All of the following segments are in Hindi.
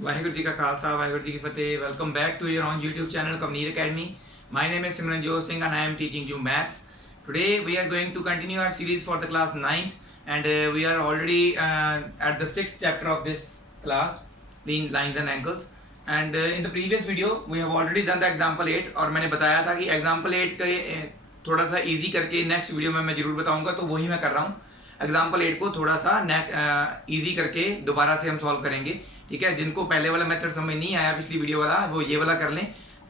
वाहिगुरू जी का खालसा वाहिगुरू जी की फतेह। Welcome back to your own YouTube channel Kavneer academy. My name is Simranjot Singh and I am teaching you maths. Today we are going to continue our series for the class 9th and we are already at the 6th chapter of this class, lines and angles. And in the previous video we have already done the example 8 और मैंने बताया था कि example 8 का थोड़ा सा easy करके next video में मैं ज़रूर बताऊंगा, तो वही मैं कर रहा हूँ। एग्जाम्पल 8 को थोड़ा सा ईजी करके दोबारा से हम सॉल्व करेंगे, ठीक है। जिनको पहले वाला मेथड समझ नहीं आया पिछली वीडियो वाला, वो ये वाला कर लें।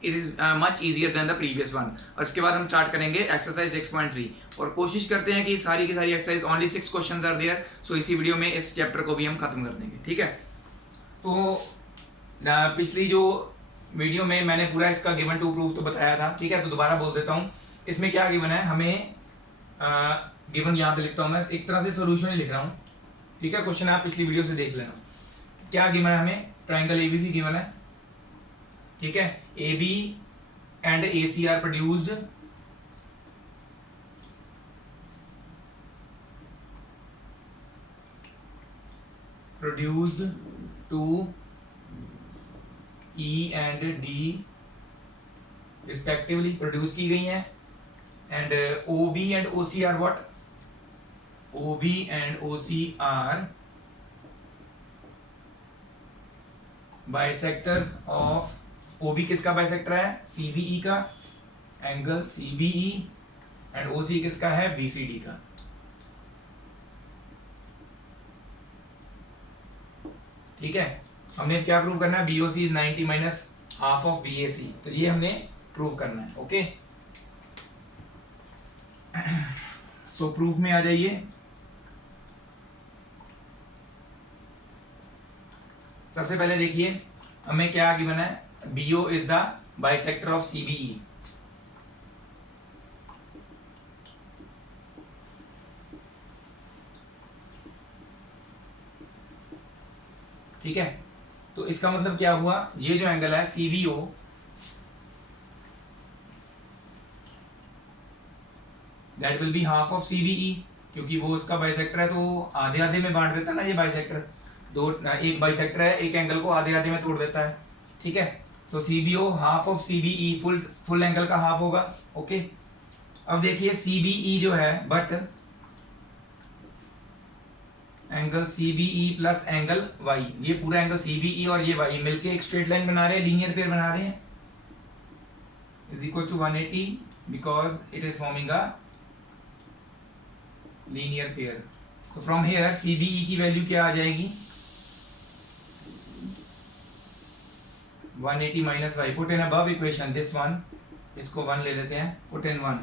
It is much easier than the previous one. और इसके बाद हम स्टार्ट करेंगे एक्सरसाइज 6.3 और कोशिश करते हैं कि सारी की सारी exercise, only 6 questions are there, so इसी वीडियो में इस चैप्टर को भी हम खत्म कर देंगे, ठीक है। तो पिछली जो वीडियो में मैंने पूरा इसका गिवन टू प्रूफ तो बताया था, ठीक है। तो दोबारा बोल देता हूँ, इसमें क्या गिवन है हमें। गिवन यहाँ पे लिखता हूँ मैं, एक तरह से सोल्यूशन ही लिख रहा हूँ, ठीक है। क्वेश्चन आप पिछली वीडियो से देख लेना। क्या गिवन है हमें, ट्राइंगल एबीसी गिवन है, ठीक है। AB and AC are produced to E and D respectively, produce की गई हैं। And OB and OC are what, OB and OC are bisectors of, OB किसका बाइसेक्टर है, CBE का, एंगल CBE, एंड OC किसका है, BCD का, ठीक है। हमने क्या प्रूव करना है, BOC is 90 minus half of BAC, तो ये हमने प्रूव करना है, ओके। तो प्रूफ में आ जाइए। सबसे पहले देखिए हमें क्या गिवन है, BO is the bisector of CBE, ठीक है। तो इसका मतलब क्या हुआ, ये जो एंगल है CBO, that will be half of CBE, क्योंकि वो उसका बाइसेक्टर है, तो आधे आधे में बांट देता है ना ये बाइसेक्टर। दो, एक बाइसेक्टर है, एक एंगल को आधे आधे में तोड़ देता है, ठीक है। सो CBO half of CBE, full angle का हाफ होगा, ओके। अब देखिए CBE जो है, but angle CBE plus angle Y, ये पूरा एंगल CBE और ये Y मिलके एक स्ट्रेट लाइन बना रहे हैं, लीनियर पेयर बना रहे हैं, is equal to 180 because it is forming a linear pair. तो फ्रॉम हेयर CBE की वैल्यू क्या आ जाएगी, 180 minus y, put in above equation this one, इसको 1 ले लेते हैं, पुट इन 1।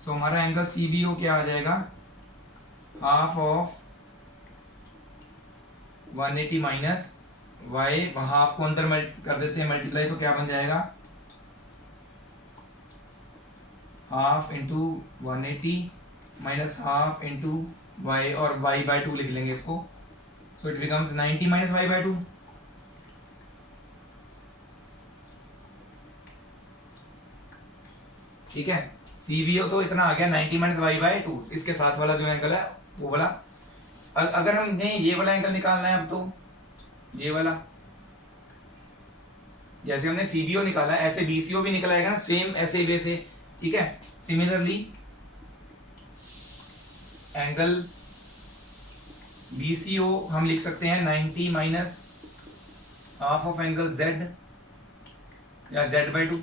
सो हमारा एंगल CBO क्या आ जाएगा, half of 180 minus y, half को अंदर कर देते हैं मल्टीप्लाई, तो क्या बन जाएगा, half into 180 minus half into y, और वाई बाय 2 लिख लेंगे इसको, so it becomes 90 minus y by 2, ठीक है। CBO तो इतना आ गया 90 माइनस वाई बाय 2, इसके साथ वाला जो एंगल है वो वाला। अगर हमने ये वाला एंगल निकालना है, अब तो ये वाला, जैसे हमने CBO निकाला ऐसे BCO भी निकल आएगा ना, सेम ऐसे वे से, ठीक है। सिमिलरली एंगल BCO हम लिख सकते हैं 90 minus half of angle Z या Z बाय 2।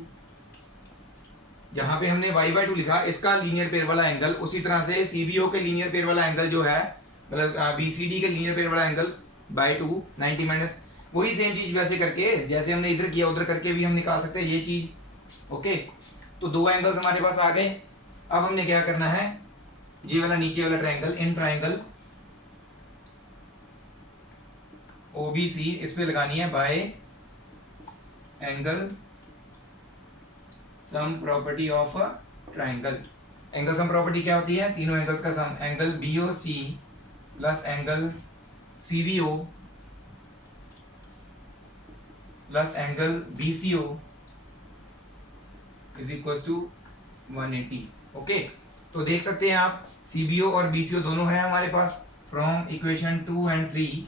जहां पे हमने y बाय 2 लिखा, इसका लीनियर पेयर वाला एंगल, उसी तरह से CBO के लीनियर पेयर वाला एंगल जो है, मतलब BCD के लीनियर पेयर वाला एंगल बाय 2 90 माइनस, वही सेम चीज वैसे करके जैसे हमने इधर किया उधर करके भी हम निकाल सकते हैं ये चीज, ओके। तो दो एंगल्स हमारे पास आ गए। अब हमने क्या करना है, ये वाला नीचे वाला ट्रायंगल, इन ट्रायंगल OBC, इस पे लगानी है by angle sum property of a triangle. Angle sum property क्या होती है, तीनों एंगल्स का sum, angle BOC plus angle CBO plus angle BCO is equal to 180, okay. तो देख सकते हैं आप CBO और BCO दोनों हैं हमारे पास। फ्रॉम इक्वेशन 2 एंड 3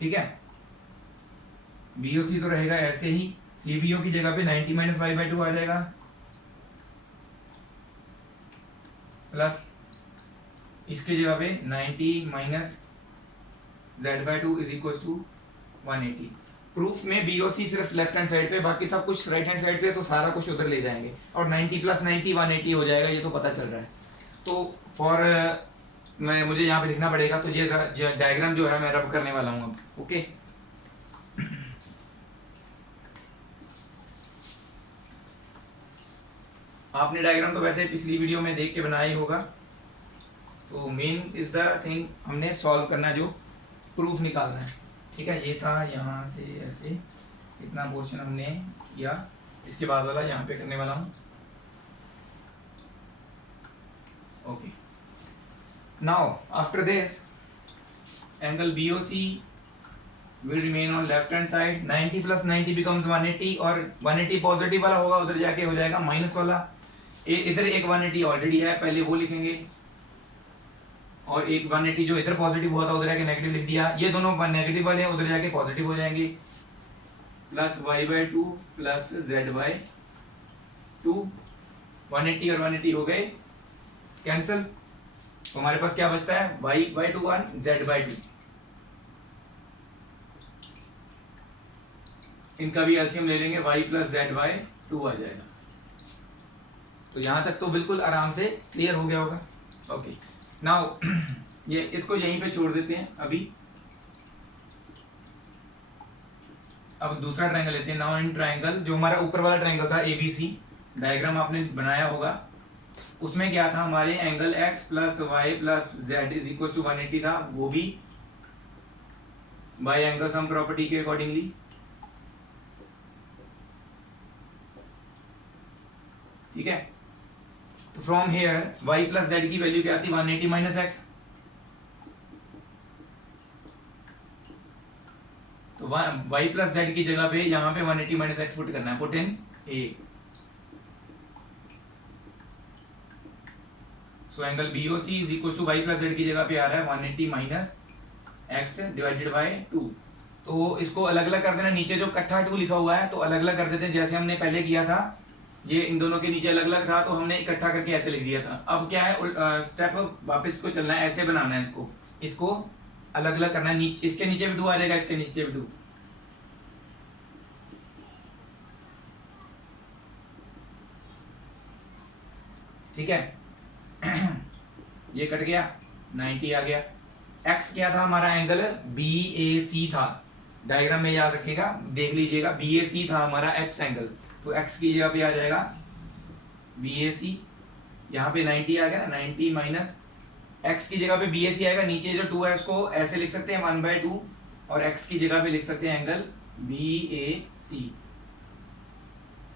ठीक है, BOC तो रहेगा ऐसे ही, CBO की जगह पे 90 माइनस वाई बाई टू आ जाएगा, प्लस इसके जगह पे 90 minus z by two is equal to 180। Proof में BOC सिर्फ लेफ्ट हैंड साइड पे, बाकी सब कुछ राइट हैंड साइड पे, तो सारा कुछ उधर ले जाएंगे और 90 प्लस 90 180 हो जाएगा, ये तो पता चल रहा है। तो फॉर मैं मुझे यहाँ पे लिखना पड़ेगा, तो ये डायग्राम जो है मैं रब करने वाला हूँ अब। ओके, आपने डायग्राम तो वैसे पिछली वीडियो में देख के बनाया ही होगा। तो मेन इज द थिंग, हमने सॉल्व करना, जो प्रूफ निकालना है। ठीक है, ये था यहाँ से ऐसे इतना पोर्शन हमने किया, इसके बाद वाला यहाँ पे करने वाला हूँ। Okay, now after this angle BOC will remain on left hand side, 90 plus 90 becomes 180 और 180 पॉजिटिव वाला होगा, उधर जाके हो जाएगा माइनस वाला। इधर एक 180 ऑलरेडी है, पहले वो लिखेंगे, और एक 180 जो इधर पॉजिटिव हुआ था उधर जाके नेगेटिव लिख दिया। ये दोनों नेगेटिव वाले हैं, उधर जाके पॉजिटिव हो जाएंगे, plus y by two plus z by two, 180 और 180 हो गए कैंसिल। तो हमारे पास क्या बचता है, y by two 1, z by two, इनका भी एलसीएम ले लेंगे, y plus z by two आ जाएगा। तो यहां तक तो बिल्कुल आराम से क्लियर हो गया होगा। ओके, नाउ ये इसको यहीं पे छोड़ देते हैं अभी। अब दूसरा ट्रायंगल लेते हैं। नाउ इन ट्रायंगल, जो हमारा ऊपर वाला ट्रायंगल था ABC, डायग्राम आपने बनाया होगा, उसमें क्या था, हमारे angle x plus y plus z is equal to 180 था, वो भी बाय एंगल सम प्रॉपर्टी के अकॉर्डिंगली। ठीक है, तो from here y plus z की वैल्यू क्या आती, 180 माइनस एक्स। तो y प्लस जेड की जगह पे यहाँ पे 180 माइनस एक्स पुट करना है, put in a। So angle BOC is equal to y plus z की जगह पे आ रहा है 180 माइनस एक्स डिवाइडेड बाय 2। तो इसको अलग अलग कर देना, नीचे जो कट्ठा 2 लिखा हुआ है तो अलग अलग कर देते हैं, जैसे हमने पहले किया था। ये इन दोनों के नीचे अलग अलग था तो हमने इकट्ठा करके ऐसे लिख दिया था। अब क्या है, स्टेप वापस को चलना है, ऐसे बनाना है इसको अलग अलग करना है। इसके नीचे भी 2 आ जाएगा, इसके नीचे भी 2। ठीक है ये कट गया, 90 आ गया। एक्स क्या था हमारा, एंगल BAC था, डायग्राम में याद रखिएगा, देख लीजिएगा, BAC था हमारा एक्स एंगल। तो x की जगह पे आ जाएगा BAC, यहाँ पे 90 आ गया ना, 90 माइनस x की जगह पे BAC आएगा, नीचे जो 2 है उसको ऐसे लिख सकते हैं 1/2, और x की जगह पे लिख सकते हैं एंगल BAC।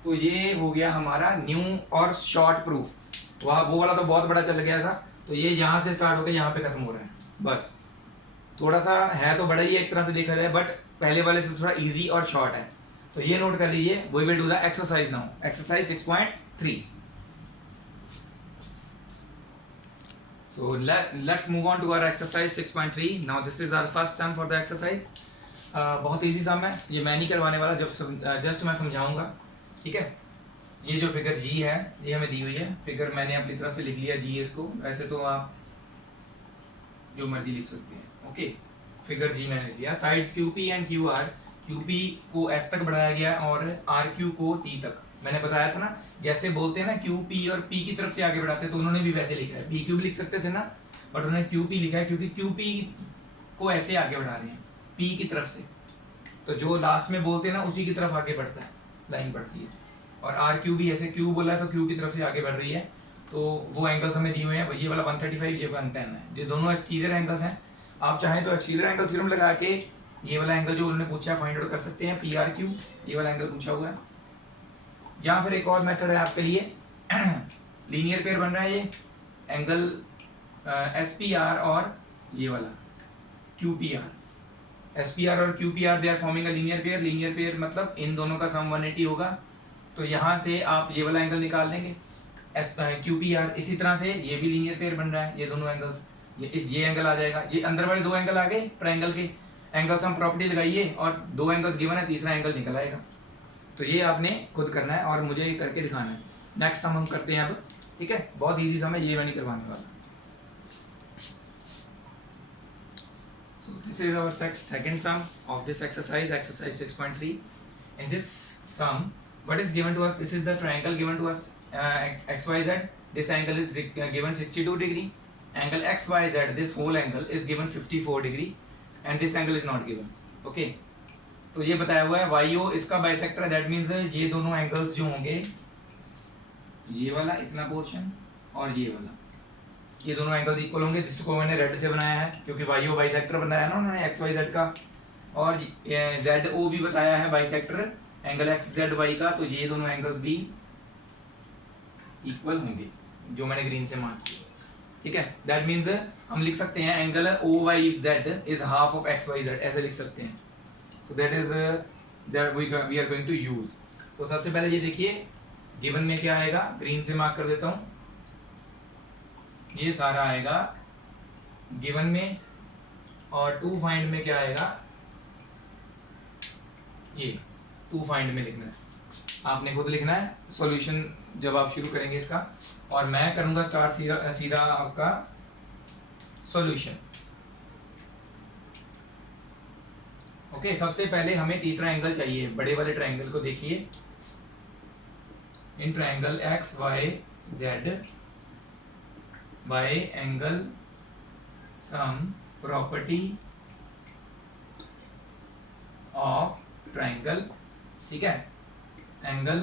तो ये हो गया हमारा न्यू और शॉर्ट प्रूफ। वो वाला तो बहुत बड़ा चल गया था, तो ये यहाँ से स्टार्ट होकर यहाँ पे खत्म हो रहा है। बस थोड़ा सा है तो बड़ा ही एक तरह से देखा जाए, बट पहले वाले से थोड़ा इजी और शॉर्ट है। तो ये नोट कर लीजिए। We will do the exercise now, exercise 6.3। So let's move on to our exercise 6.3. Now this is our first sum for the exercise. बहुत इजी सम है, ये मैं नहीं करवाने वाला, जब जस्ट मैं समझाऊंगा। ठीक है, ये जो फिगर G है ये हमें दी हुई है, फिगर मैंने अपनी तरफ से लिख लिया GS को, वैसे तो आप जो मर्जी लिख सकते हैं। ओके, फिगर G मैंने लिया, sides QP and QR, QP को S तक बढ़ाया गया और RQ को T तक। मैंने बताया था ना, जैसे बोलते हैं ना QP और P की तरफ से आगे बढ़ाते हैं, तो उन्होंने भी वैसे लिखा है। PQ भी लिख सकते थे ना, बट उन्होंने QP लिखा है क्योंकि QP को ऐसे आगे बढ़ा रहे हैं P की तरफ से, तो जो लास्ट में बोलते हैं ना उसी की तरफ आगे बढ़ता है, लाइन बढ़ती है। और RQ भी ऐसे, Q बोला है तो Q की तरफ से आगे बढ़ रही है। तो वो एंगल्स हमें दिए हुए हैं, ये वाला 135, ये 110 है, ये दोनों एक्सटीरियर एंगल्स हैं। आप चाहें तो एक्सटीरियर एंगल थ्योरम लगा के ये वाला एंगल जो उन्होंने पूछा फाइंड आउट कर सकते हैं, PRQ, ये वाला एंगल पूछा हुआ है। या फिर एक और मेथड है आपके लिए, लीनियर पेयर बन रहा है, ये एंगल SPR और ये वाला QPR, SPR और QPR they are forming a linear pair. Linear pair मतलब इन दोनों का सम 180 होगा, तो यहाँ से आप ये वाला एंगल निकाल लेंगे QPR। इसी तरह से ये भी लीनियर पेयर बन रहा है, ये दोनों एंगल्स, ये एंगल आ जाएगा, ये अंदर वाले दो एंगल आ गए ट्रायंगल के, एंगल सम प्रॉपर्टी लगाइए और 2 एंगल्स गिवन है, तीसरा एंगल निकल आएगा। तो ये आपने खुद करना है और मुझे करके दिखाना है। नेक्स्ट सम हम करते हैं अब, ठीक है, बहुत ईजी सम है, ये मैं नहीं करवाने वाला। So this is our second sum of this exercise 6.3. In this sum, what is given to us? This is the triangle given to us, XYZ. This angle is given 62 degree. Angle XYZ, this whole angle is given 54 degree, and this angle is not given. Okay. तो ये बताया हुआ है YO इसका बाइसेक्टर है, दैट मीन्स ये दोनों एंगल्स जो होंगे, ये वाला इतना पोर्शन और ये वाला, ये दोनों एंगल्स इक्वल होंगे, जिसको मैंने रेड से बनाया है क्योंकि YO बाइसेक्टर बनाया ना उन्होंने XYZ का, और ZO भी बताया है बाइसेक्टर एंगल XZY का, तो ये दोनों एंगल्स भी इक्वल होंगे जो मैंने ग्रीन से मार्क किया, ठीक है। दैट मीन्स हम लिख सकते हैं angle OYZ is half of XYZ, ऐसे लिख सकते हैं। तो that is that we are going to use. तो सबसे पहले ये देखिए गिवन में क्या आएगा, ग्रीन से मार्क कर देता हूँ, ये सारा आएगा गिवन में, और टू फाइंड में क्या आएगा, ये टू फाइंड में लिखना है, आपने खुद लिखना है सॉल्यूशन जब आप शुरू करेंगे इसका, और मैं करूंगा स्टार्ट सीधा आपका सॉल्यूशन। ओके, सबसे पहले हमें तीसरा एंगल चाहिए, बड़े वाले ट्रायंगल को देखिए, in triangle XYZ by angle sum property of triangle, ठीक है। एंगल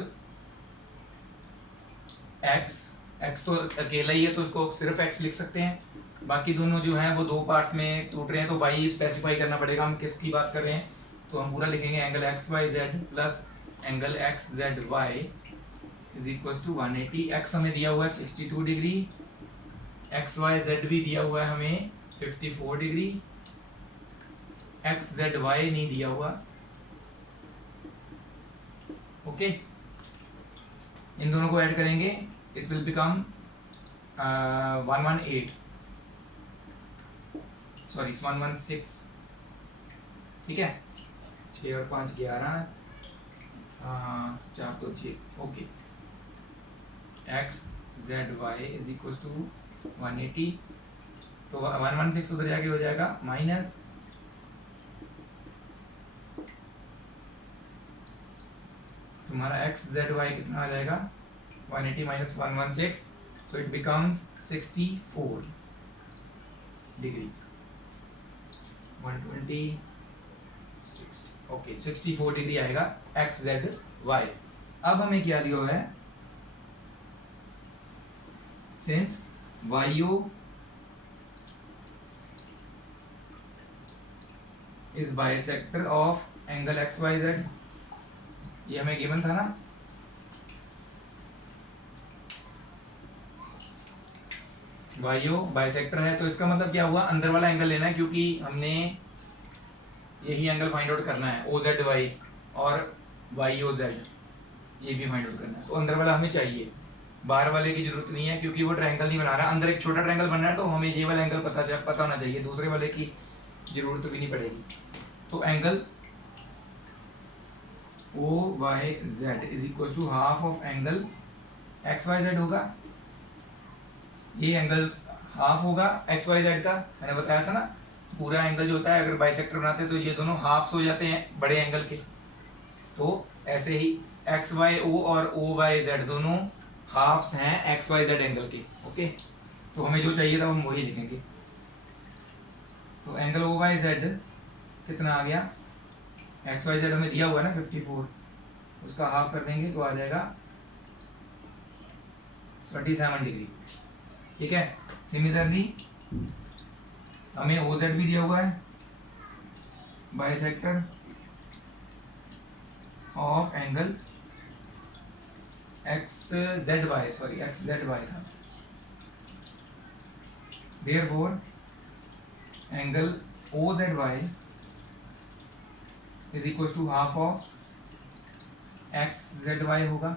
x तो अकेला ही है तो उसको सिर्फ x लिख सकते हैं, बाकी दोनों जो हैं वो दो पार्ट्स में टूट रहे हैं, तो y स्पेसिफाई करना पड़ेगा हम किसकी बात कर रहे हैं, तो हम पूरा लिखेंगे angle XYZ plus angle XZY is equal to 180। x हमें दिया हुआ है 62 डिग्री, XYZ भी दिया हुआ है हमें 54 डिग्री, XZY नहीं दिया हुआ। ओके, इन दोनों को ऐड करेंगे, इट विल बिकम 118, सॉरी 116, ठीक है। 6 और 5 11, 4 तो 6, okay. XZY is equal to 180, तो 116 उधर जाके हो जाएगा माइनस, हमारा XZY कितना आ जाएगा, 180 minus 116, so it becomes 64 degree, 120 60, okay 64 degree आएगा XZY। अब हमें क्या दिया हुआ है, since YO is bisector of angle XYZ, ये हमें गिवन था ना, YO बाइसेक्टर है, तो इसका मतलब क्या हुआ, अंदर वाला एंगल लेना है, क्योंकि हमने यही एंगल फाइंड आउट करना है, OZY और YOZ ये भी फाइंड आउट करना है, तो अंदर वाला हमें चाहिए, बाहर वाले की जरूरत नहीं है क्योंकि वो ट्रायंगल नहीं बना रहा, अंदर एक छोटा ट्रायंगल बन रहा है, तो हमें ये वाला एंगल पता होना चाहिए, दूसरे वाले की जरूरत भी नहीं पड़ेगी। तो angle OYZ is equal to half of angle XYZ होगा, ये एंगल हाफ होगा XYZ का, मैंने बताया था ना, पूरा एंगल जो होता है अगर बाइसेक्टर बनाते हैं तो ये दोनों हाफ्स हो जाते हैं बड़े एंगल के, तो ऐसे ही XYO और OYZ दोनों हाफ्स हैं XYZ एंगल के। ओके, तो हमें जो चाहिए था हम वही लिखेंगे, तो एंगल OYZ कितना आ गया, XYZ हमें दिया हुआ है ना 54, उसका हाफ कर देंगे तो आ जाएगा 37 डिग्री, ठीक है। सिमिलरली हमें OZ भी दिया हुआ है, bisector of angle XZY, sorry XZY था, therefore angle OZY is equal to half of XZY होगा,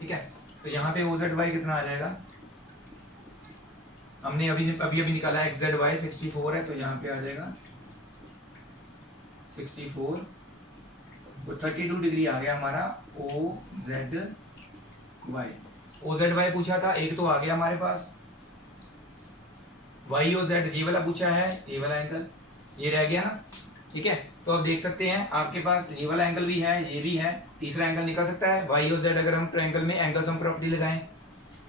ठीक है। तो यहाँ पे OZY कितना आ जाएगा, हमने अभी निकाला XZY 64 है, तो यहाँ पे आ जाएगा 64, तो 32 डिग्री आ गया हमारा O Z Y. O Z Y पूछा था, एक तो आ गया हमारे पास। वाई ओ जेड ये वाला पूछा है, ये वाला एंगल ये रह गया ना, ठीक है। तो अब देख सकते हैं आपके पास ये वाला एंगल भी है, ये भी है, तीसरा एंगल निकल सकता है। वाई और जेड अगर हम ट्रायंगल में एंगल सम प्रॉपर्टी लगाएं,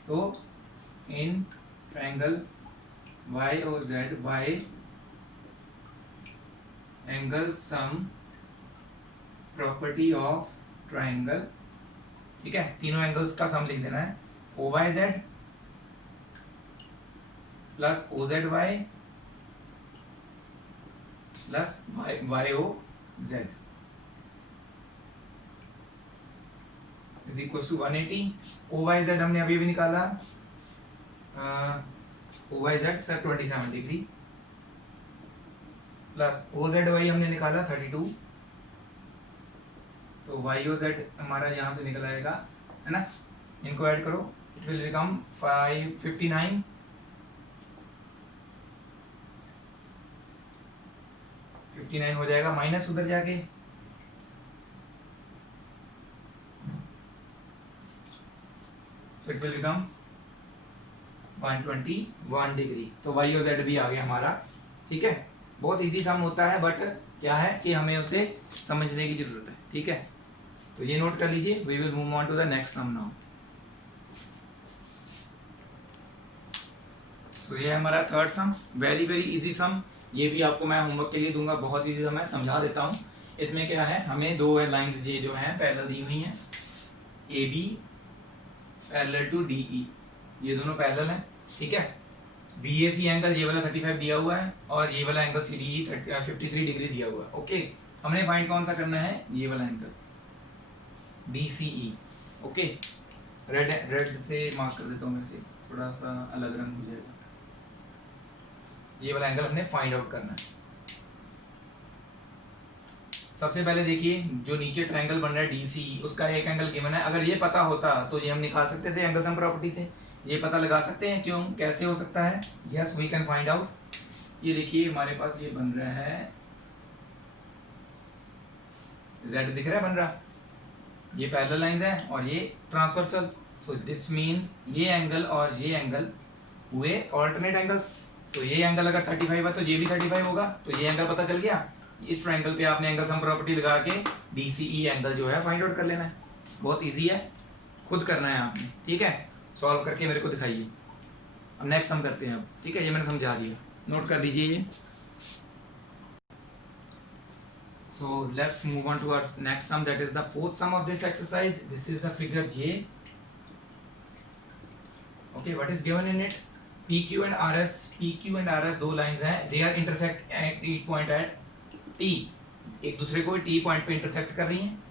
तो इन ट्रायंगल वाई और z by angle sum property of triangle, ठीक है, तीनों एंगल्स का सम लिख देना है। O Y Z plus O Z Y plus Y O Z is equal to 180। O Y Z हमने अभी भी निकाला, O Y Z sir 27 degree plus O Z Y हमने निकाला 32, तो वाई ओ जेड हमारा यहाँ से निकल आएगा, है ना। इनको ऐड करो, इट विल बिकम 559 59 हो जाएगा, माइनस उधर जाके so it will become 121 degree. तो वाई और जेड भी आ गया हमारा, ठीक है। बहुत इजी सम होता है, बट क्या है कि हमें उसे समझने की जरूरत है, ठीक है। तो ये नोट कर लीजिए, we will move on to the next sum now. तो ये हमारा third sum, very very easy sum, ये भी आपको मैं होमवर्क के लिए दूंगा, बहुत इजी सम है, समझा देता हूँ। इसमें क्या है, हमें दो लाइंस ये जो हैं पैरेलल दी हुई हैं, A B parallel to D E, ये दोनों पैरेलल हैं, ठीक है। बी ए सी एंगल ये वाला 35 दिया हुआ है, और ये वाला angle C D E 53 degree दिया हुआ है, ओके। हमने फाइंड कौन सा करना है, ये वाला एंगल डी सी ई, ओके। रेड से मार्क कर देता हूँ मैं, से थोड़ा सा अलग रंग हो जाएगा। ये वाला एंगल हमने फाइंड आउट करना है। सबसे पहले देखिए, जो नीचे ट्रायंगल बन रहा है डीसी, उसका एक एंगल गिवन है। अगर ये पता होता तो ये हम निकाल सकते थे एंगल सम प्रॉपर्टी से, ये पता लगा सकते हैं। क्यों, कैसे हो सकता है, yes we can find out. ये देखिए हमारे पास ये बन रहा है, जेड दिख रहा है बन रहा, ये पैरेलल लाइंस हैं और ये ट्रांसवर्सल, सो दिस मींस ये एंगल और ये एंगल हुए ऑल्टरनेट एंगल्स। तो ये एंगल अगर 35 है तो ये भी 35 होगा, तो ये एंगल पता चल गया। इस ट्रायंगल पे आपने एंगल सम प्रॉपर्टी लगा के DCE एंगल जो है फाइंड आउट कर लेना है। बहुत इजी है, खुद करना है आपने, ठीक है। सॉल्व करके मेरे को दिखाइए। अब नेक्स्ट सम करते हैं अब, ठीक है। ये मैंने समझा दिया, नोट कर लीजिए ये। So let's move on to our next sum, that is the fourth sum of this exercise. This is the figure J, okay. What is given in it, PQ and RS दो लाइंस हैं, they are intersect at E point at T, एक दूसरे को T पॉइंट पे इंटरसेक्ट कर रही हैं।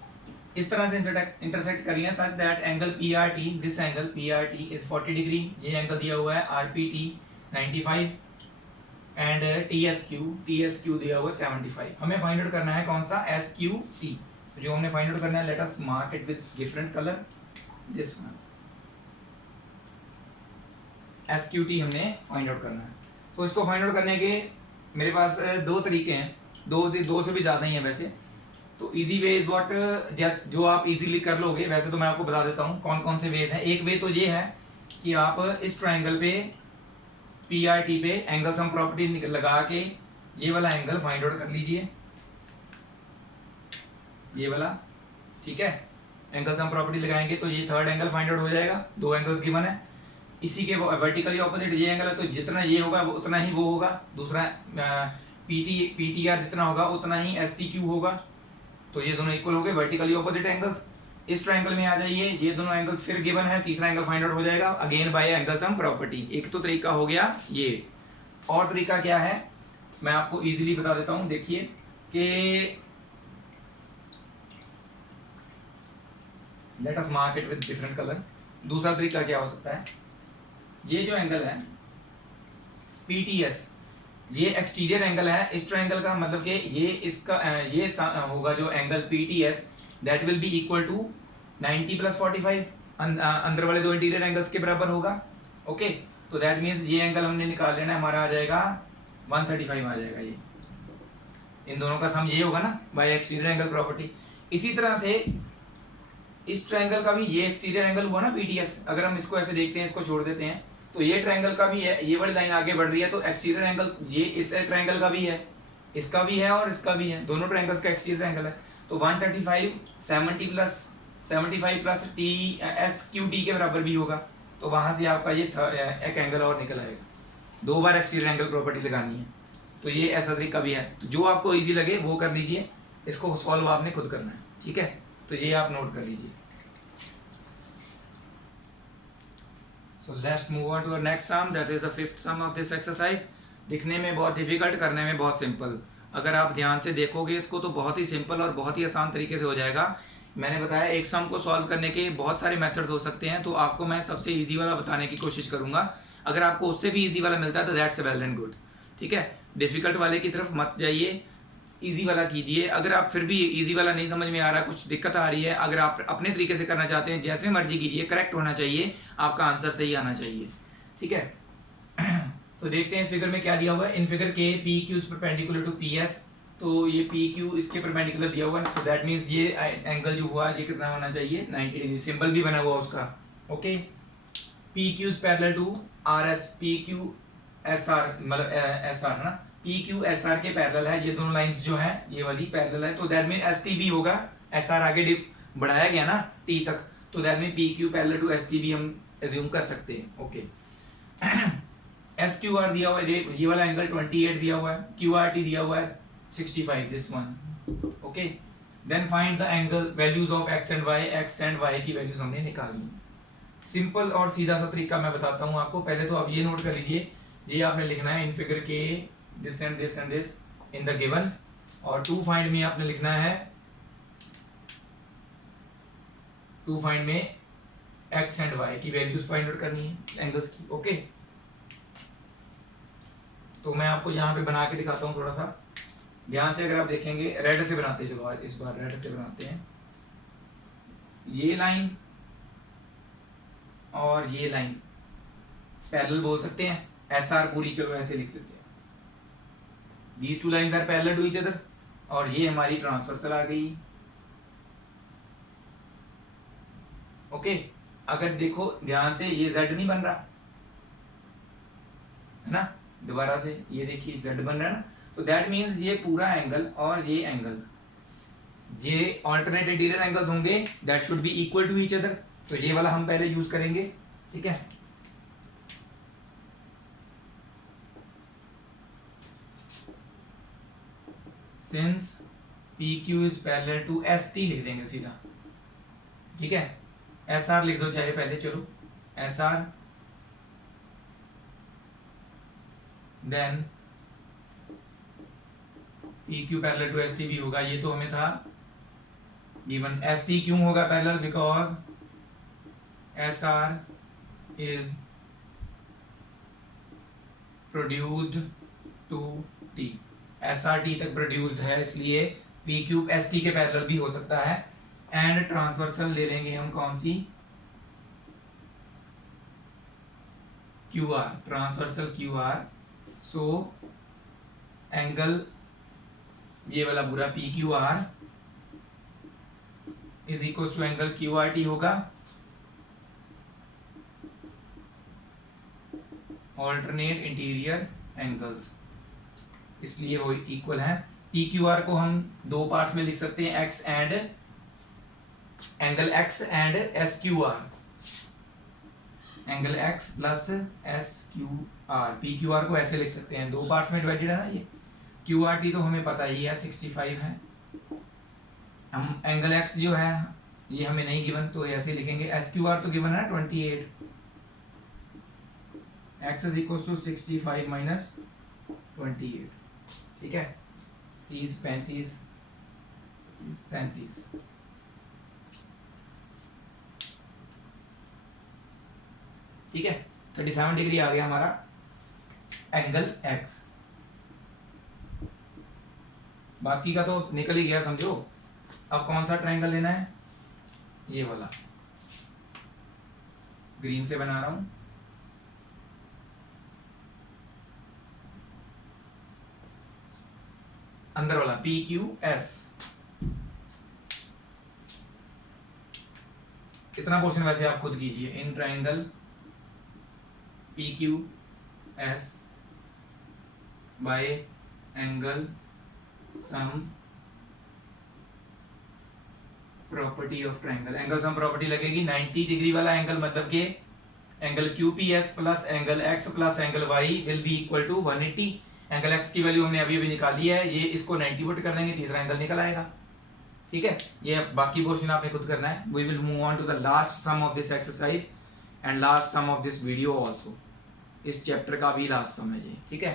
इस तरह से इंटरसेक्ट कर रही हैं such that angle PRT, this angle PRT is 40 degree. ये एंगल दिया हुआ है RPT 95 एंड TSQ दिया हुआ है 75। हमें फाइंड आउट करना है कौन सा, SQT। जो हमने फाइंड आउट करना है, let us mark it with different colour, this one SQT हमने फाइंड आउट करना है। तो इसको फाइंड आउट करने के मेरे पास दो तरीके हैं, दो से भी ज़्यादा ही हैं वैसे। तो इजी वे इज़ व्हाट, जो आप इजीली कर लोगे, वैसे तो मैं आपको बता देता हूँ कौन कौन से वेज हैं। एक वे तो ये है कि आप इस ट्रायंगल पे PRT पे एंगल सम प्रॉपर्टी लगा के ये वाला एंगल फाइंड आउट कर लीजिए, ये वाला, ठीक है। एंगल सम प्रॉपर्टी लगाएंगे तो ये थर्ड एंगल फाइंड आउट हो जाएगा। दो एंगल्स गिवन है, इसी के वर्टिकली ऑपोजिट ये एंगल है, तो जितना ये होगा वो उतना ही वो होगा। दूसरा PTR जितना होगा उतना ही STQ होगा। तो ये दोनों इक्वल हो गए, वर्टिकली ऑपोजिट एंगल्स। इस ट्रायंगल में आ जाइए, ये दोनों एंगल्स फिर गिवन है, तीसरा एंगल फाइंड आउट हो जाएगा again bye angle sum property. एक तो तरीका हो गया ये, और तरीका क्या है मैं आपको इजीली बता देता हूं। देखिए कि let us mark it with different colour. दूसरा तरीका क्या हो सकता है, ये जो एंगल है PTS, ये एक्सटीरियर एंगल है इस ट्रायंगल का, मतलब कि ये इसका ये होगा जो angle PTS, that will be equal to 90 plus 45, अंदर वाले दो इंटीरियर एंगल्स के बराबर होगा, ओके। तो दैट मीन्स ये एंगल हमने निकाल लेना है, हमारा आ जाएगा 135 आ जाएगा ये इन दोनों का सम ये होगा ना बाय एक्सटीरियर एंगल प्रॉपर्टी। इसी तरह से इस ट्रायंगल का भी ये एक्सटीरियर एंगल हुआ ना बीडीएस, अगर हम इसको ऐसे देखते हैं, इसको छोड़ देते हैं, तो ये ट्रायंगल का भी है, ये वाली लाइन आगे बढ़ रही है, तो एक्सटीरियर एंगल ये इस ट्रायंगल का भी है, इसका भी है और इसका भी है, दोनों ट्रायंगल्स का एक्सटीरियर एंगल है। तो 135 75 plus T S Q T के बराबर भी होगा, तो वहां से आपका ये एक एंगल और निकल आएगा। 2 बार एक्सटीरियर एंगल प्रॉपर्टी लगानी है, तो ये ऐसा तरीका भी है। तो जो आपको इजी लगे वो कर लीजिए, इसको सॉल्व आपने खुद करना है, ठीक है। तो ये आप नोट कर लीजिए। So let's move on to our next sum, that is the fifth sum of this exercise. दिखने में बहुत डिफिकल्ट, करने में बहुत सिंपल। अगर आप ध्यान से देखोगे इसको तो बहुत ही सिंपल और बहुत ही आसान तरीके से हो जाएगा। मैंने बताया एक सम को सॉल्व करने के बहुत सारे मेथड्स हो सकते हैं, तो आपको मैं सबसे इजी वाला बताने की कोशिश करूंगा। अगर आपको उससे भी इजी वाला मिलता है तो दैट्स वेल एंड गुड, ठीक है। डिफिकल्ट वाले की तरफ मत जाइए, इजी वाला कीजिए। अगर आप फिर भी इजी वाला नहीं समझ में आ रहा, कुछ दिक्कत आ रही है, अगर आप अपने तरीके से करना चाहते हैं, जैसे मर्जी कीजिए, करेक्ट होना चाहिए, आपका आंसर सही आना चाहिए, ठीक है। तो देखते हैं इस फिगर में क्या दिया हुआ है। इन फिगर के P Q perpendicular to P S, तो ये पी क्यू इसके परपेंडिकुलर दिया हुआ है, सो दैट मीन्स ये एंगल जो हुआ ये कितना होना चाहिए, 90 डिग्री। सिंबल भी बना हुआ उसका, okay. P Q is parallel to R S, P Q S R, मतलब एस आर है ना, पी क्यू एस आर के पैरेलल है, ये दोनों लाइंस जो हैं ये वाली पैरेलल है, तो दैट मीन एस टी भी होगा, एस आर आगे बढ़ाया गया ना टी तक, तो that mean P Q parallel to S T भी हम एज्यूम कर सकते हैं, ओके। एस क्यू आर दिया हुआ है, ये वाला एंगल 28 दिया हुआ है, क्यू आर टी दिया हुआ है 65, this one, okay. Then find the angle values of X and Y, X and Y की वैल्यूज हमने निकालनी। सिंपल और सीधा सा तरीका मैं बताता हूँ आपको। पहले तो आप ये नोट कर लीजिए, ये आपने लिखना है इन फिगर के this and this and this in the given, और टू फाइंड में आपने लिखना है, टू फाइंड में एक्स एंड वाई की वैल्यूज फाइंड आउट करनी है एंगल्स की, ओके। तो मैं आपको यहाँ पे बना के दिखाता हूँ, थोड़ा सा ध्यान से अगर आप देखेंगे, रेड से बनाते हैं, चलो आज इस बार रेड से बनाते हैं। ये लाइन और ये लाइन पैरेलल बोल सकते हैं, एस आर पूरी, चलो ऐसे लिख सकते हैं, these two lines are parallel to each other, और ये हमारी ट्रांसवर्सल आ गई, ओके। अगर देखो ध्यान से, ये जेड नहीं बन रहा है ना, दोबारा से ये देखिए जेड बन रहा है ना, तो दैट मीन्स ये पूरा एंगल और ये एंगल, ये ऑल्टरनेट इंटीरियर एंगल्स होंगे, that should be equal to each other, तो ये वाला हम पहले यूज करेंगे, ठीक है। Since P Q is parallel to S T लिख देंगे सीधा, ठीक है। एस आर लिख दो चाहे पहले, चलो S R, then P Q parallel to S T भी होगा, ये तो हमें था गिवन। एस टी क्यों होगा parallel, because S R is produced to T, S R T तक प्रोड्यूस्ड है, इसलिए पी क्यूब एस टी के पैरेलल भी हो सकता है। एंड ट्रांसवर्सल ले लेंगे हम कौन सी, Q R, transversal Q R, so angle ये वाला पूरा P Q R is equal to angle Q R T होगा, ऑल्टरनेट इंटीरियर एंगल्स, इसलिए वो इक्वल है। पी क्यू आर को हम दो पार्ट्स में लिख सकते हैं, x and angle x and S Q are, angle X plus S Q are. P Q are को ऐसे लिख सकते हैं, दो पार्ट्स में डिवाइडेड है ना ये। क्यू आर टी तो हमें पता ही है 65 है, हम एंगल एक्स जो है ये हमें नहीं गिवन, तो ऐसे लिखेंगे। एस क्यू आर तो गिवन है 28, X is equal to 65 minus 28, ठीक है। 30 35 37, ठीक है। 37 डिग्री आ गया हमारा एंगल एक्स, बाकी का तो निकल ही गया समझो। अब कौन सा ट्रायंगल लेना है, ये वाला, ग्रीन से बना रहा हूं। अंदर वाला पी क्यू एस, इतना क्वेश्चन वैसे आप खुद कीजिए। In triangle P Q S by angle sum property of triangle. Angle sum property लगेगी 90 डिग्री वाला एंगल, मतलब कि angle Q P S plus angle X plus angle Y will be equal to 180। Angle X की वैल्यू हमने अभी अभी निकाली है, ये इसको 90 पुट कर देंगे, तीसरा एंगल निकल आएगा। ठीक है, ये बाकी पोर्शन आपने खुद करना है। We will move on to the last sum of this exercise and last sum of this video also. इस चैप्टर का भी लास्ट सम है ये। ठीक है,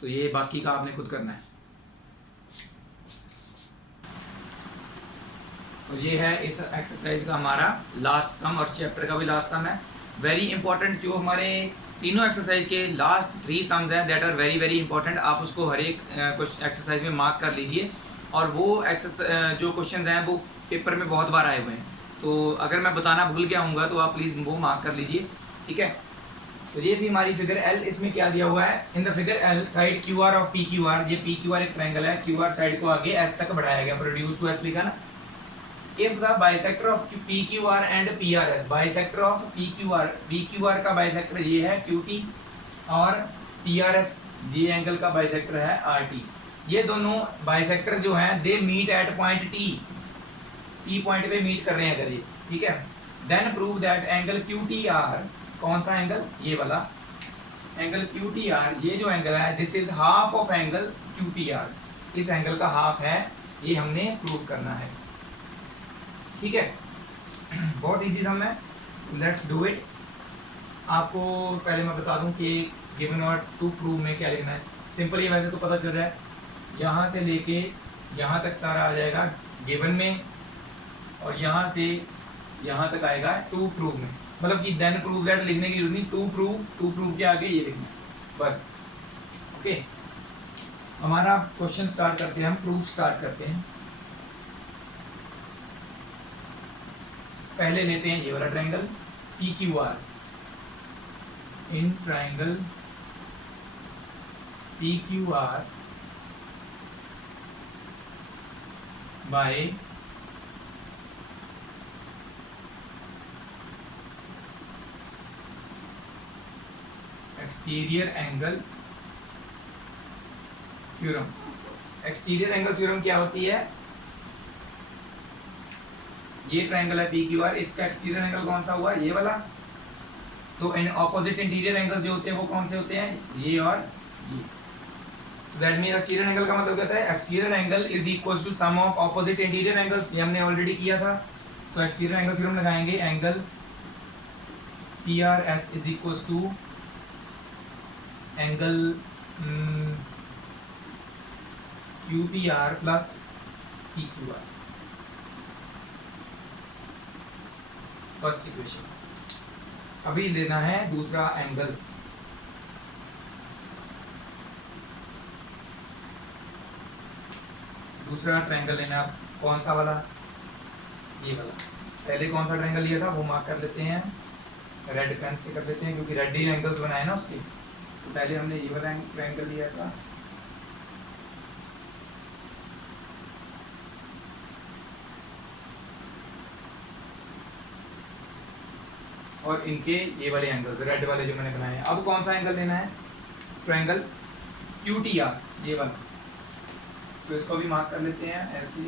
तो ये बाकी का आपने खुद करना है। तो ये है इस एक्सरसाइज का हमारा लास्ट सम और चैप्टर का भी लास्ट सम है। वेरी इंपॉर्टेंट, जो हमारे तीनों एक्सरसाइज के लास्ट 3 सम्स हैं that are very very important. आप उसको हर एक एक्सरसाइज में मार्क कर लीजिए, और वो एक्सरसाइज जो क्वेश्चंस हैं वो पेपर में बहुत बार आए हुए हैं, तो अगर मैं बताना भूल गया हूँगा तो आप प्लीज़ वो मार्क कर लीजिए। ठीक है, तो ये थी हमारी फिगर एल। इसमें क्या दिया हुआ है, in the figure L side Q R of P Q R, ये पी क्यू आर एक ट्रायंगल है, क्यू आर साइड को आगे एस तक बढ़ाया गया, प्रोड्यूस टू एस लिखा ना। If the bisector of P Q R and P R S, bisector of P Q R का बाइसेक्टर ये है क्यू टी, और पी आर एस ये एंगल का बाइसेक्टर है आर टी। ये दोनों बाइसेक्टर जो हैं they meet at point T, T point पे मीट कर रहे हैं अगर ये। ठीक है, then prove that angle Q T R, कौन सा एंगल, ये वाला एंगल क्यू टी आर, ये जो एंगल है this is half of angle Q P are, इस एंगल का हाफ है, ये हमने प्रूव करना है। ठीक है, बहुत इजी सम है, लेट्स डू इट। आपको पहले मैं बता दूं कि गिवन और टू प्रूव में क्या लिखना है। सिंपल ही वैसे तो पता चल रहा है, यहाँ से लेके यहाँ तक सारा आ जाएगा गिवन में, और यहाँ से यहाँ तक आएगा टू प्रूव में, मतलब कि देन प्रूव दैट लिखने की जरूरत नहीं, टू प्रूव के आगे ये लिखना है बस। ओके, हमारा क्वेश्चन स्टार्ट करते हैं, हम प्रूफ स्टार्ट करते हैं। पहले लेते हैं ये वाला triangle P Q are. In triangle P Q are bye exterior angle theorem. Exterior angle theorem क्या होती है, ये ट्रायंगल है पी क्यू आर, इसका एक्सटीरियर एंगल कौन सा हुआ, ये वाला। तो इन ऑपोजिट इंटीरियर एंगल्स जो होते हैं वो कौन से होते हैं, ये और ये। तो दैट मींस एक्सटीरियर एंगल का मतलब क्या होता है, exterior angle is equal to sum of opposite interior angles, ये हमने ऑलरेडी किया था। सो एक्सटीरियर एंगल थ्योरम लगाएंगे, angle P R S is equal to angle Q P R plus P Q R, first equation. अभी लेना है दूसरा एंगल, दूसरा ट्रायंगल लेना है, कौन सा वाला, ये वाला। पहले कौन सा ट्रायंगल लिया था वो मार्क कर लेते हैं, रेड पेन से कर लेते हैं क्योंकि रेड ही एंगल्स बनाए ना उसके। तो पहले हमने ये वाला ट्रायंगल लिया था, और इनके ये वाले एंगल्स रेड वाले जो मैंने बनाए हैं। अब कौन सा एंगल लेना है, ट्रायंगल क्यू टी आर, ये वाला। तो इसको भी मार्क कर लेते हैं ऐसे।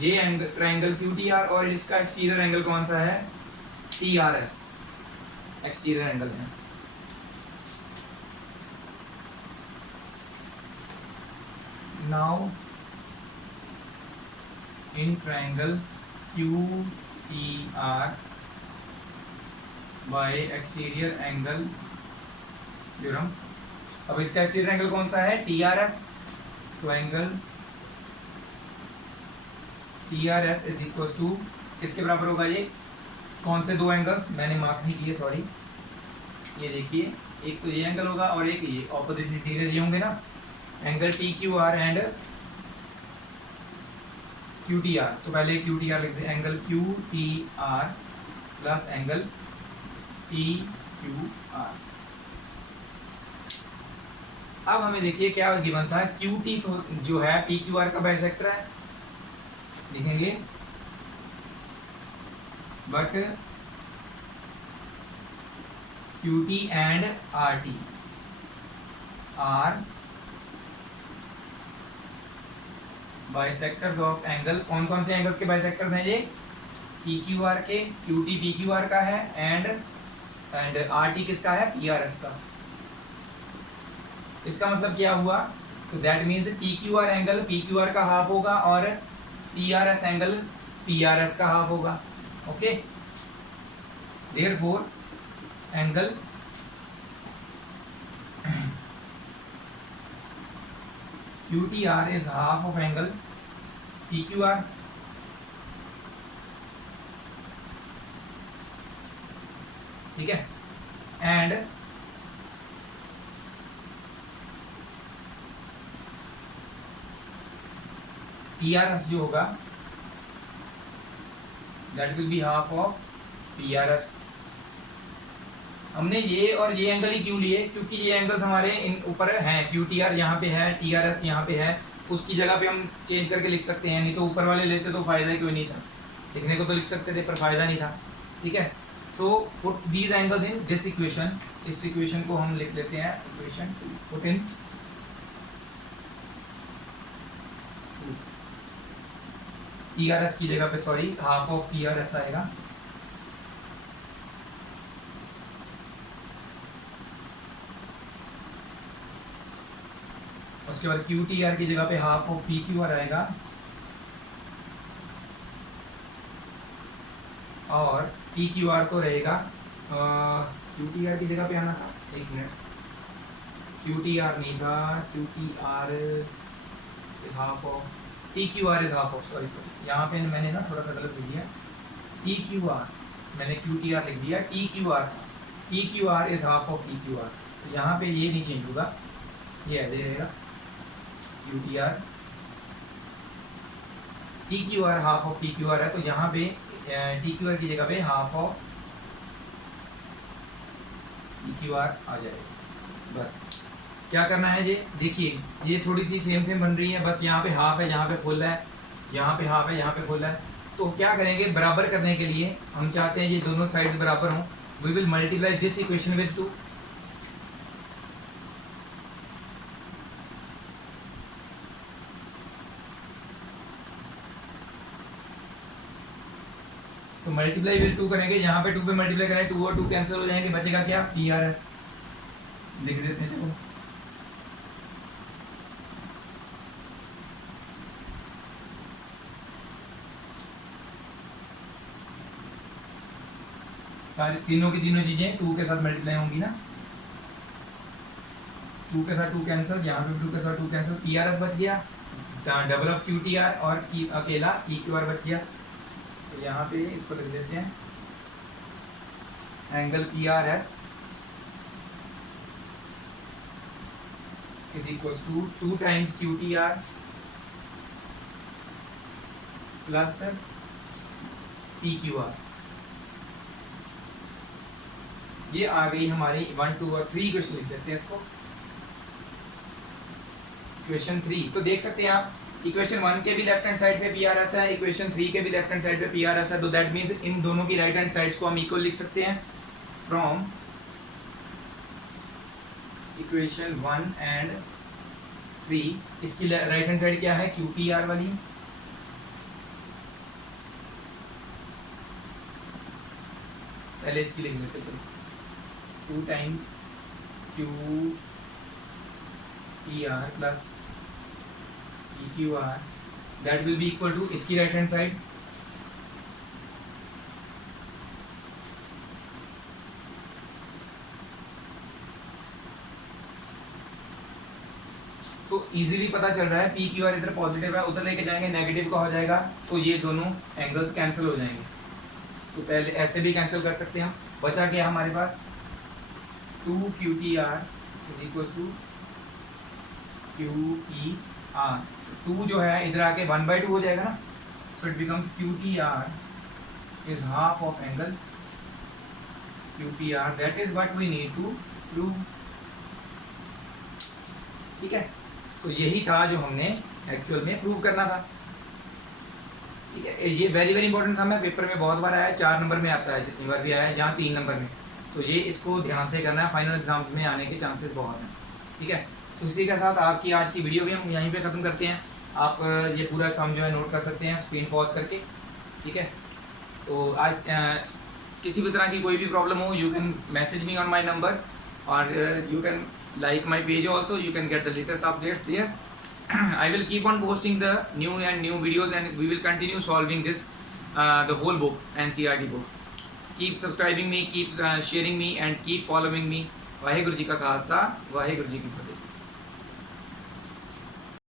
ये ट्रायंगल क्यू टी आर, और इसका एक्सटीरियर एंगल कौन सा है, T R S, exterior angle है। Now in triangle QTR by exterior angle theorem, अब इसका एक्सटीरियर एंगल कौन सा है, TRS। So angle TRS is equal to किसके बराबर होगा, ये कौन से दो एंगल्स मैंने मार्क नहीं किए, सॉरी। ये देखिए, एक तो ये एंगल होगा और एक ये, ऑपोजिट इंटीरियर ये होंगे ना, angle P Q R and Q T are. तो पहले क्यू टी आर लिखते हैं, angle Q T R plus angle P Q are. अब हमें देखिए क्या गिवन था, क्यू टी तो जो है पी क्यू आर का बाइसेक्टर है, लिखेंगे but Q T and R T R bisectors of angle. कौन कौन से एंगल्स के बाइसेक्टर्स हैं ये? पी क्यू आर के, Q T P Q R का है, एंड आर टी किसका है? पी आर एस का। इसका मतलब क्या हुआ? तो that means P Q R angle P Q R का हाफ होगा और T R S angle P R S का हाफ होगा। Okay, therefore angle Q T R is half of angle P Q are. ठीक है, एंड टी आर एस जो होगा that will be half of P R S. हमने ये और ये एंगल ही क्यों लिए? क्योंकि ये एंगल्स हमारे इन ऊपर हैं, क्यू टी आर यहाँ पे है, टी आर एस यहाँ पे है, उसकी जगह पे हम चेंज करके लिख सकते हैं, नहीं तो ऊपर वाले लेते तो फायदा ही कोई नहीं था। लिखने को तो लिख सकते थे पर फायदा नहीं था। ठीक है, so put these angles in this equation. इस इक्वेशन को हम लिख लेते हैं equation two. Put in T R S की जगह पे sorry half of P R S आएगा। उसके बाद क्यू टी आर की जगह पे half of P Q are आएगा, और पी क्यू आर तो रहेगा क्यू टी आर की जगह पे आना था, एक मिनट, क्यू टी आर नहीं था, Q T R is half of T Q R is half of sorry यहाँ पे मैंने ना थोड़ा सा गलत लिख दिया, टी क्यू आर मैंने क्यू टी आर लिख दिया, टी क्यू आर था, T Q R is half of T Q R. तो यहाँ पे ये नहीं चेंज होगा, ये ऐसे रहेगा, Q T R T Q are half of T Q are है, तो यहाँ पे टी क्यू आर की जगह पे half of T Q R आ जाएगा। बस क्या करना है, ये देखिए ये थोड़ी सी सेम सेम बन रही है, बस यहाँ पे हाफ है, यहाँ पे फुल है, यहाँ पे हाफ है, यहाँ पे फुल है। तो क्या करेंगे, बराबर करने के लिए हम चाहते हैं ये दोनों साइड्स बराबर हों, we will multiply this equation with 2। तो मल्टीप्लाई विद 2 करेंगे, यहाँ पे 2 पे मल्टीप्लाई करें, 2 और 2 कैंसिल हो जाएंगे, बचेगा क्या? पी आर एस लिख देते हैं। चलो सारी तीनों की तीनों चीजें 2 के साथ मल्टीप्लाई होंगी ना, 2 के साथ 2 कैंसिल, यहाँ पे 2 के साथ 2 कैंसिल, पी आर एस बच गया, double of Q T are और अकेला पी क्यू आर बच गया। तो यहाँ पे इसको लिख देते हैं, angle P R S is equal to 2 times Q T R plus P Q R. ये आ गई हमारी 1 2 और 3 इक्वेशन, लिख देते हैं इसको इक्वेशन 3। तो देख सकते हैं आप, इक्वेशन 1 के भी लेफ्ट हैंड साइड पे पी आर एस है, इक्वेशन 3 के भी लेफ्ट हैंड साइड पे पी आर एस है, तो दैट मीन्स इन दोनों की राइट हैंड साइड्स को हम इक्वल लिख सकते हैं। फ्रॉम इक्वेशन 1 एंड 3 इसकी राइट हैंड साइड क्या है? क्यू पी आर वाली, पहले इसकी लिख लेते हैं, 2 times Q T R plus P Q R, that will be equal to इसकी right hand side so easily पता चल रहा है, पी क्यू आर इधर पॉजिटिव है, उधर लेके जाएंगे नेगेटिव का हो जाएगा, तो ये दोनों एंगल्स कैंसिल हो जाएंगे। तो पहले ऐसे भी कैंसिल कर सकते हैं हम, बचा क्या हमारे पास? 2 Q T R is equal to Q P R, 2 जो है इधर आके 1/2 हो जाएगा ना, so it becomes Q T R is half of angle QPR, that is what we need to prove. ठीक है, तो यही था जो हमने एक्चुअल में प्रूव करना था. ठीक है, ये वेरी वेरी इंपॉर्टेंट सम है, पेपर में बहुत बार आया है, 4 नंबर में आता है, जितनी बार भी आया है, जहाँ 3 नंबर में. तो ये इसको ध्यान से करना है, फाइनल एग्जाम्स में आने के चांसेस बहुत हैं. ठीक है, तो इसी के साथ आपकी आज की वीडियो भी हम यहीं पे ख़त्म करते हैं. आप ये पूरा सम जो है नोट कर सकते हैं स्क्रीन पॉज करके. ठीक है, तो आज किसी भी तरह की कोई भी प्रॉब्लम हो, you can message me on my number, और you can like my page also. You can get the latest updates there. I will keep on posting the new videos, and we will continue solving this the whole book, NCERT book. Keep subscribing me, keep sharing me, and keep following me. Waheguru ji का खालसा, वाहेगुरु जी की फतेह.